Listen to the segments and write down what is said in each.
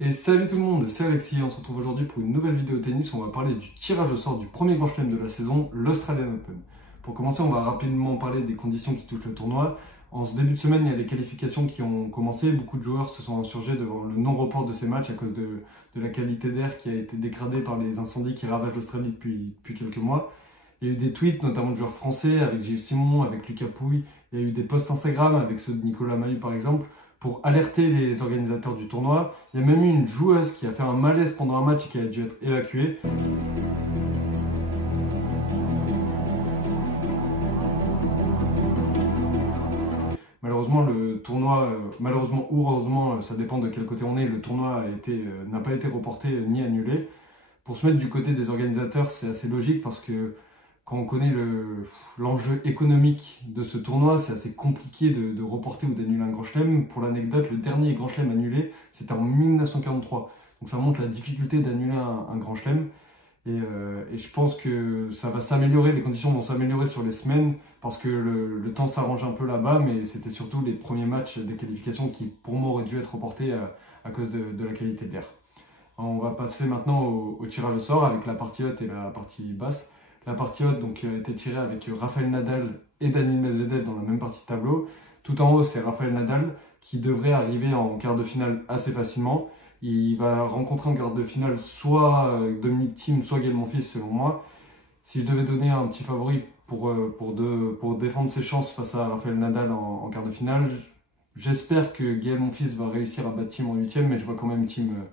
Et salut tout le monde, c'est Alexis, on se retrouve aujourd'hui pour une nouvelle vidéo tennis où on va parler du tirage au sort du premier grand chelem de la saison, l'Australian Open. Pour commencer, on va rapidement parler des conditions qui touchent le tournoi. En ce début de semaine, il y a les qualifications qui ont commencé, beaucoup de joueurs se sont insurgés devant le non-report de ces matchs à cause de la qualité d'air qui a été dégradée par les incendies qui ravagent l'Australie depuis quelques mois. Il y a eu des tweets, notamment de joueurs français, avec Gilles Simon, avec Lucas Pouille. Il y a eu des posts Instagram avec ceux de Nicolas Mahut par exemple, pour alerter les organisateurs du tournoi. Il y a même eu une joueuse qui a fait un malaise pendant un match et qui a dû être évacuée. Malheureusement, le tournoi, malheureusement ou heureusement, ça dépend de quel côté on est, le tournoi n'a pas été reporté ni annulé. Pour se mettre du côté des organisateurs, c'est assez logique parce que quand on connaît l'enjeu économique de ce tournoi, c'est assez compliqué de reporter ou d'annuler un grand chelem. Pour l'anecdote, le dernier grand chelem annulé, c'était en 1943. Donc ça montre la difficulté d'annuler un grand chelem. Et je pense que ça va s'améliorer, les conditions vont s'améliorer sur les semaines parce que le temps s'arrange un peu là-bas, mais c'était surtout les premiers matchs des qualifications qui, pour moi, auraient dû être reportés à cause de la qualité de l'air. On va passer maintenant au tirage au sort avec la partie haute et la partie basse. La partie haute donc, a été tirée avec Rafael Nadal et Daniil Medvedev dans la même partie de tableau. Tout en haut, c'est Rafael Nadal qui devrait arriver en quart de finale assez facilement. Il va rencontrer en quart de finale soit Dominic Thiem, soit Gaël Monfils selon moi. Si je devais donner un petit favori pour défendre ses chances face à Rafael Nadal en quart de finale, j'espère que Gaël Monfils va réussir à battre Thiem en huitième, mais je vois quand même Thiem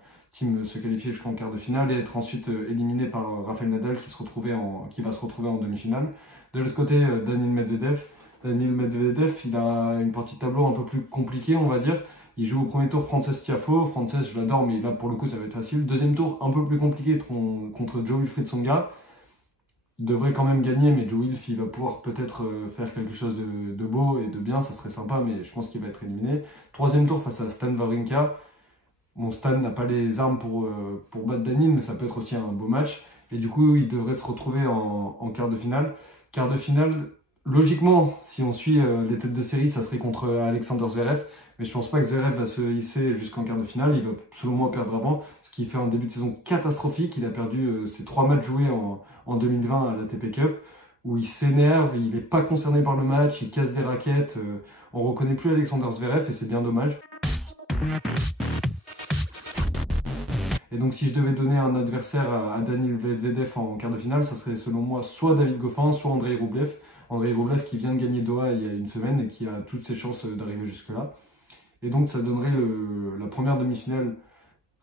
se qualifier jusqu'en quart de finale et être ensuite éliminé par Rafael Nadal qui va se retrouver en demi-finale. De l'autre côté, Daniil Medvedev. Daniil Medvedev, il a une partie de tableau un peu plus compliquée, on va dire. Il joue au premier tour Frances Tiafoe. Frances, je l'adore, mais là pour le coup ça va être facile. Deuxième tour, un peu plus compliqué contre Jo-Wilfried Tsonga. Il devrait quand même gagner, mais Jo-Wilf, il va pouvoir peut-être faire quelque chose de beau et de bien, ça serait sympa, mais je pense qu'il va être éliminé. Troisième tour face à Stan Wawrinka. Bon, Stan n'a pas les armes pour battre Daniil, mais ça peut être aussi un beau match. Et du coup, il devrait se retrouver en quart de finale. Quart de finale, logiquement, si on suit les têtes de série, ça serait contre Alexander Zverev. Mais je pense pas que Zverev va se hisser jusqu'en quart de finale. Il va, selon moi, perdre avant. Ce qui fait un début de saison catastrophique. Il a perdu ses 3 matchs joués en 2020 à l'ATP Cup, où il s'énerve, il n'est pas concerné par le match, il casse des raquettes. On ne reconnaît plus Alexander Zverev et c'est bien dommage. Et donc si je devais donner un adversaire à Daniil Medvedev en quart de finale, ça serait selon moi soit David Goffin, soit Andrei Rublev. Andrei Rublev qui vient de gagner Doha il y a une semaine et qui a toutes ses chances d'arriver jusque-là. Et donc ça donnerait la première demi-finale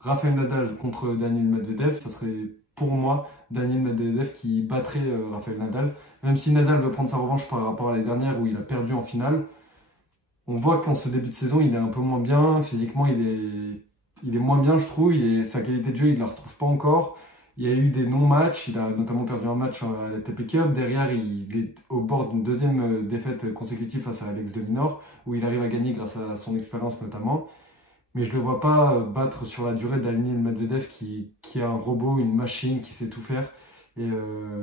Rafael Nadal contre Daniil Medvedev. Ça serait pour moi Daniil Medvedev qui battrait Rafael Nadal. Même si Nadal va prendre sa revanche par rapport à l'année dernière où il a perdu en finale, on voit qu'en ce début de saison il est un peu moins bien, physiquement il est moins bien, je trouve. Sa qualité de jeu, il ne la retrouve pas encore. Il y a eu des non-matchs. Il a notamment perdu un match à la l'ATP Cup. Derrière, il est au bord d'une deuxième défaite consécutive face à Alex de Minaur, où il arrive à gagner grâce à son expérience notamment. Mais je ne le vois pas battre sur la durée Daniil Medvedev qui est un robot, une machine, qui sait tout faire. Et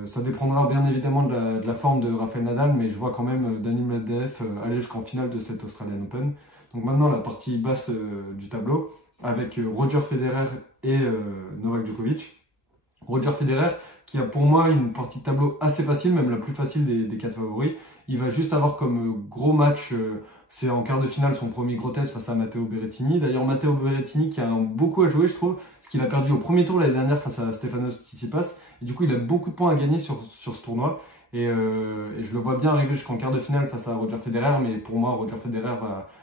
ça dépendra bien évidemment de la forme de Rafael Nadal, mais je vois quand même Daniil Medvedev aller jusqu'en finale de cette Australian Open. Donc maintenant, la partie basse du tableau, avec Roger Federer et Novak Djokovic. Roger Federer qui a pour moi une partie de tableau assez facile, même la plus facile des 4 favoris. Il va juste avoir comme gros match, c'est en quart de finale son premier gros test face à Matteo Berrettini. D'ailleurs Matteo Berrettini qui a beaucoup à jouer je trouve, parce qu'il a perdu au premier tour l'année dernière face à Stefanos Tsitsipas. Et du coup il a beaucoup de points à gagner sur ce tournoi. Et je le vois bien arriver jusqu'en quart de finale face à Roger Federer, mais pour moi Roger Federer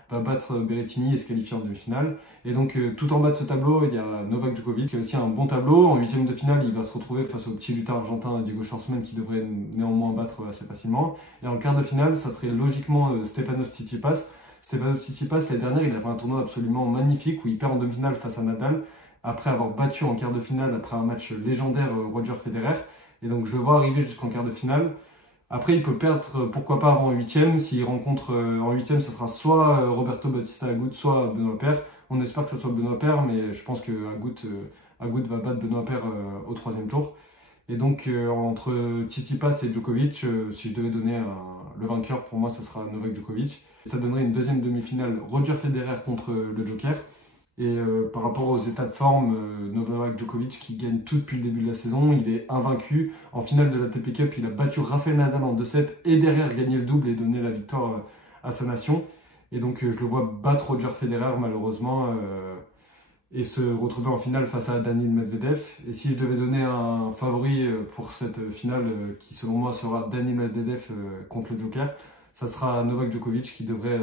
va battre Berrettini et se qualifier en demi-finale. Et donc tout en bas de ce tableau, il y a Novak Djokovic qui a aussi un bon tableau. En huitième de finale, il va se retrouver face au petit lutin argentin Diego Schwartzman qui devrait néanmoins battre assez facilement. Et en quart de finale, ça serait logiquement Stefanos Tsitsipas. Stefanos Tsitsipas, l'année dernière, il a fait un tournoi absolument magnifique où il perd en demi-finale face à Nadal, après avoir battu en quart de finale, après un match légendaire Roger Federer. Et donc je le vois arriver jusqu'en quart de finale. Après, il peut perdre, pourquoi pas, avant en huitième. S'il rencontre en huitième, ce sera soit Roberto Bautista Agut, soit Benoît Paire. On espère que ce soit Benoît Paire, mais je pense que Agut va battre Benoît Paire au troisième tour. Et donc, entre Tsitsipas et Djokovic, si je devais donner le vainqueur, pour moi, ce sera Novak Djokovic. Ça donnerait une deuxième demi-finale Roger Federer contre le Joker. Et par rapport aux états de forme, Novak Djokovic qui gagne tout depuis le début de la saison, il est invaincu. En finale de la ATP Cup, il a battu Rafael Nadal en 2-7 et derrière gagné le double et donné la victoire à sa nation. Et donc je le vois battre Roger Federer malheureusement et se retrouver en finale face à Daniil Medvedev. Et si je devais donner un favori pour cette finale qui selon moi sera Daniil Medvedev contre le Joker, ça sera Novak Djokovic qui devrait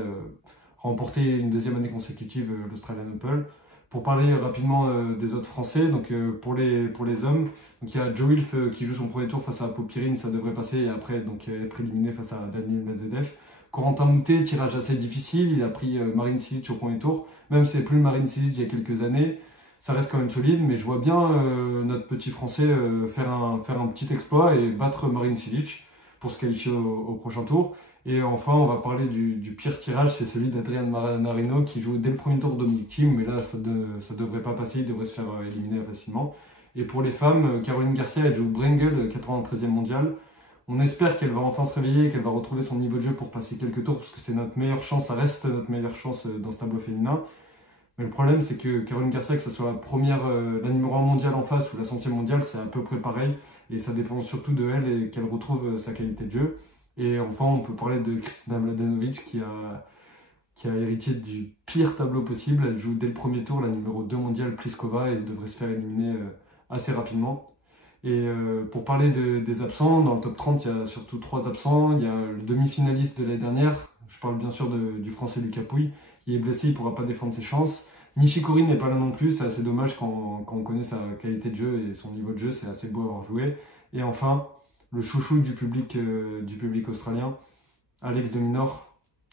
remporter une deuxième année consécutive l'Australian Open. Pour parler rapidement des autres Français, donc pour les hommes, donc il y a Joe Wilf qui joue son premier tour face à Popirine, ça devrait passer et après donc être éliminé face à Daniil Medvedev. Corentin Moutet, tirage assez difficile, il a pris Marin Cilic au premier tour, même si c'est plus le Marin Cilic il y a quelques années, ça reste quand même solide, mais je vois bien notre petit Français faire un petit exploit et battre Marin Cilic pour se qualifier au prochain tour. Et enfin, on va parler du pire tirage, c'est celui d'Adrian Mannarino qui joue dès le premier tour Dominic Thiem, mais là ça devrait pas passer, il devrait se faire éliminer facilement. Et pour les femmes, Caroline Garcia, elle joue Brengel, 93e mondial. On espère qu'elle va enfin se réveiller et qu'elle va retrouver son niveau de jeu pour passer quelques tours, parce que c'est notre meilleure chance, ça reste notre meilleure chance dans ce tableau féminin. Mais le problème, c'est que Caroline Garcia, que ce soit la numéro 1 mondiale en face ou la 100e mondiale, c'est à peu près pareil. Et ça dépend surtout de elle et qu'elle retrouve sa qualité de jeu. Et enfin, on peut parler de Kristina Mladenovic qui a hérité du pire tableau possible. Elle joue dès le premier tour la numéro 2 mondiale Pliskova et devrait se faire éliminer assez rapidement. Et pour parler des absents, dans le top 30, il y a surtout 3 absents. Il y a le demi-finaliste de l'année dernière, je parle bien sûr du français Lucas Pouille, qui est blessé, il ne pourra pas défendre ses chances. Nishikori n'est pas là non plus, c'est assez dommage quand on connaît sa qualité de jeu et son niveau de jeu, c'est assez beau à avoir joué. Et enfin, le chouchou du public australien, Alex de Minaur,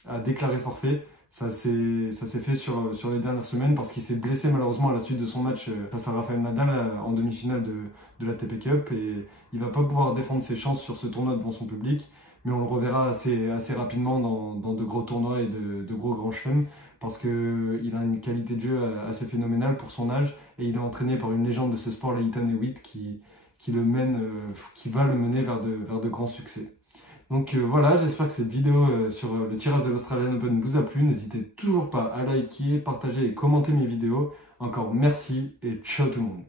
a déclaré forfait. Ça s'est fait sur les dernières semaines parce qu'il s'est blessé malheureusement à la suite de son match face à Rafael Nadal en demi-finale de la ATP Cup et il ne va pas pouvoir défendre ses chances sur ce tournoi devant son public, mais on le reverra assez rapidement dans de gros tournois et de gros grands chelems parce qu'il a une qualité de jeu assez phénoménale pour son âge et il est entraîné par une légende de ce sport, Lleyton Hewitt, qui va le mener vers de grands succès. Donc voilà, j'espère que cette vidéo sur le tirage de l'Australian Open vous a plu. N'hésitez toujours pas à liker, partager et commenter mes vidéos. Encore merci et ciao tout le monde.